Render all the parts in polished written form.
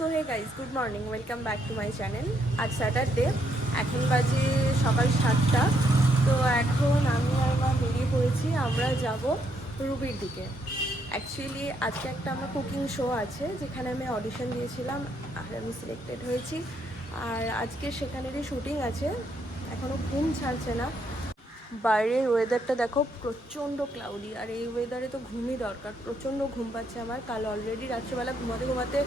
So hey guys, good morning, welcome back to my channel. আজ Saturday, এখন বাজে সকাল 7টা। তো এখন আমি আর মা বেরিয়ে পড়েছি, আমরা যাব রুবির দিকে। অ্যাকচুয়ালি আজকে একটা আমার কুকিং শো আছে, যেখানে আমি অডিশন দিয়েছিলাম আর আমি সিলেক্টেড হয়েছি। আর আজকে সেখানেরই শুটিং আছে, এখনও ঘুম ছাড়ছে না। বাইরের ওয়েদারটা দেখো, প্রচণ্ড ক্লাউডি, আর এই ওয়েদারে তো ঘুমই দরকার। প্রচণ্ড ঘুম পাচ্ছে আমার। কাল অলরেডি রাত্রিবেলা ঘুমাতে ঘুমাতে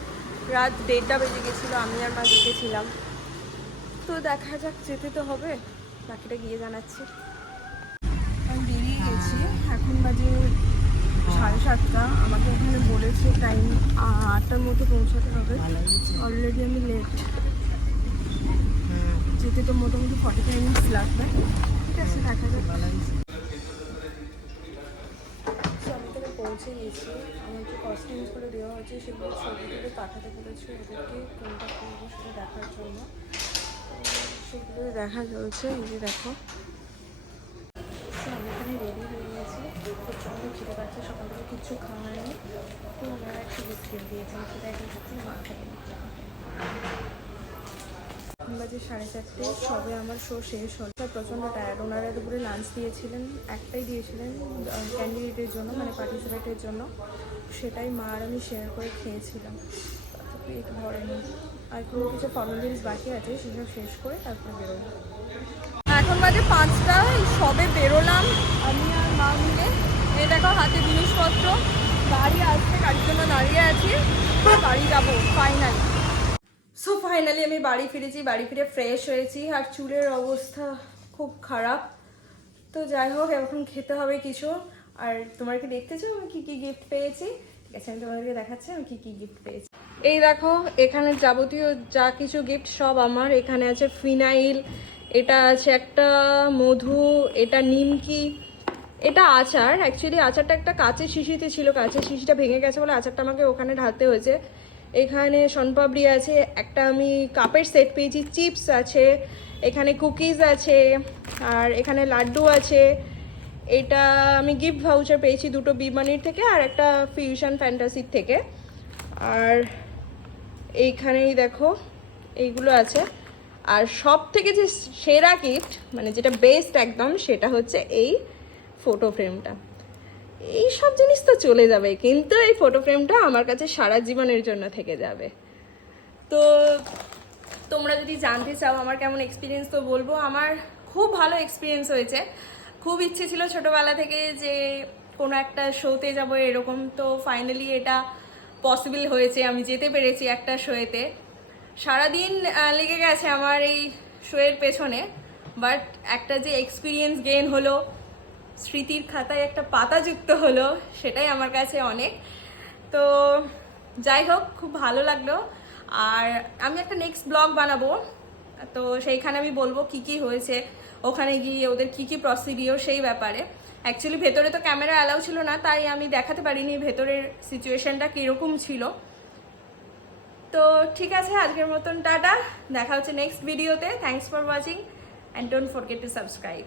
রাত 1:30 বেজে গেছিলো, আমি আর মা জিতেছিলাম। তো দেখা যাক, যেতে তো হবে, বাকিটা গিয়ে জানাচ্ছি। আমি বেরিয়ে গেছি, এখন বাজে 7:30। আমাকে এখানে বলেছে টাইম 8টার মতো পৌঁছাতে হবে। অলরেডি আমি লেট, যেতে তো মোটামুটি 45 মিনিটস লাগবে। ঠিক আছে, দেখা যাক। আমি তাহলে পৌঁছে গেছি। আমাকে কস্টিউমস করে দেওয়া হয়েছে, সেগুলো ছবি তুলে পাঠাতে বলেছে ওদেরকে, কোনটা করবো সেটা দেখার জন্য। সেগুলো দেখা চলছে, এই যে দেখো। আমি এখানে রেডি হয়ে গেছি, প্রচণ্ড খিদে পাচ্ছে, সকাল থেকে কিচ্ছু খাওয়া হয়নি। তো ওনারা একটা বিস্কিট দিয়েছেন, সেটা এখন হচ্ছে মা খেতে নিচ্ছে। বাজে 4:30, সবে আমার শো শেষ হল। প্রচণ্ড টায়ার্ড। ওনারা দুপুরে লাঞ্চ দিয়েছিলেন, একটাই দিয়েছিলেন ক্যান্ডিডেটের জন্য, মানে পার্টিসিপেটের জন্য। সেটাই মা আর আমি শেয়ার করে খেয়েছিলাম, তাতে পেট ভরেনি। আর কোনো কিছু ফর্মালিটিস বাকি আছে, সেসব শেষ করে তারপরে বেরোবো। এখন বাজে 5টা, সবে বেরোলাম আমি আর মা মিলে। এই দেখো হাতে জিনিসপত্র, গাড়ি আসছে, গাড়ির জন্য দাঁড়িয়ে আছি, বাড়ি যাবো ফাইনালি। সো ফাইনালি আমি বাড়ি ফিরেছি, বাড়ি ফিরে ফ্রেশ হয়েছি, আর চুলের অবস্থা খুব খারাপ। তো যাই হোক, এখন খেতে হবে কিছু। আর তোমার কি দেখতে চাও আমি কি গিফট পেয়েছি? ঠিক আছে, আমি তোমাদেরকে দেখাচ্ছি আমি কি গিফট পেয়েছি। এই দেখো, এখানে যাবতীয় যা কিছু গিফট সব আমার। এখানে আছে ফিনাইল, এটা আছে একটা মধু, এটা নিমকি, এটা আচার। অ্যাকচুয়ালি আচারটা একটা কাঁচের শিশিতে ছিল, কাঁচের শিশিটা ভেঙে গেছে বলে আচারটা আমাকে ওখানে ঢালতে হয়েছে। এখানে শনপাপড়ি আছে, একটা আমি কাপের সেট পেয়েছি, চিপস আছে, এখানে কুকিজ আছে, আর এখানে লাড্ডু আছে। এটা আমি গিফট ভাউচার পেয়েছি দুটো বিমানির থেকে আর একটা ফিউশন ফ্যান্টাসির থেকে। আর এইখানেই দেখো এইগুলো আছে। আর সব থেকে যে সেরা গিফট, মানে যেটা বেস্ট একদম, সেটা হচ্ছে এই ফটো ফ্রেমটা। এই সব জিনিস তো চলে যাবে, কিন্তু এই ফটো ফ্রেমটা আমার কাছে সারা জীবনের জন্য থেকে যাবে। তো তোমরা যদি জানতে চাও আমার কেমন এক্সপিরিয়েন্স, তো বলবো আমার খুব ভালো এক্সপিরিয়েন্স হয়েছে। খুব ইচ্ছে ছিল ছোটোবেলা থেকে যে কোনো একটা শোতে যাব এরকম, তো ফাইনালি এটা পসিবল হয়েছে, আমি যেতে পেরেছি একটা শোয়েতে। সারাদিন লেগে গেছে আমার এই শোয়ের পেছনে, বাট একটা যে এক্সপিরিয়েন্স গেইন হলো, স্মৃতির খাতায় একটা পাতা যুক্ত হলো, সেটাই আমার কাছে অনেক। তো যাই হোক, খুব ভালো লাগলো। আর আমি একটা নেক্সট ব্লগ বানাবো, তো সেইখানে আমি বলবো কি কি হয়েছে ওখানে গিয়ে, ওদের কি কি প্রসিডিওর সেই ব্যাপারে। অ্যাকচুয়ালি ভেতরে তো ক্যামেরা অ্যালাউ ছিল না, তাই আমি দেখাতে পারিনি ভেতরের সিচুয়েশনটা কীরকম ছিল। তো ঠিক আছে, আজকের মতন টাটা, দেখা হচ্ছে নেক্সট ভিডিওতে। Thanks for watching and don't forget to subscribe.